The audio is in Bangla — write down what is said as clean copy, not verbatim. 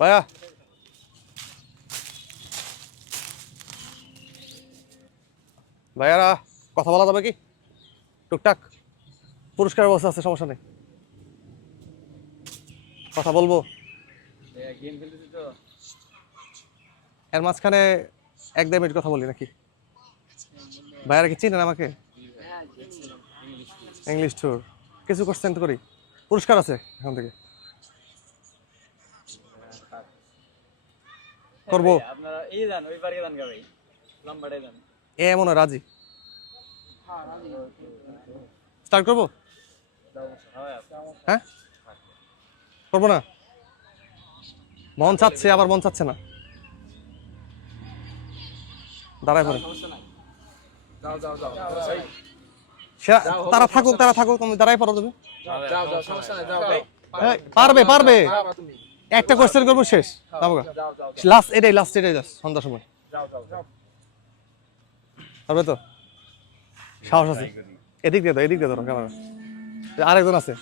ভাইয়া ভাইয়ারা কথা বলা যাবে কি টুকটাক? পুরস্কার ব্যবস্থা আছে, সমস্যা নেই, কথা বলবো। এর মাঝখানে 1-2 মিনিট কথা বলি নাকি? ভাইয়ারা কি চিনেন আমাকে? ইংলিশ ট্যুর কিছু কোশ্চেন করি, পুরস্কার আছে এখান থেকে করবো। এ মনে হয় রাজি, স্টার্ট করবো? হ্যাঁ করবো না, মন চাচ্ছে আবার মন চাচ্ছে না। দাঁড়ায় পড়ে তারা থাকুক তুমি দাঁড়াই পড়ো তুমি। পারবে পারবে, একটা কোশ্চেন করবো শেষ, লাস্ট এটাই জাস্ট সন্ধ্যার সময় পারবে তো? সাহস আছে? এদিক দিয়ে ধরো ক্যামেরা, আরেকজন আছে।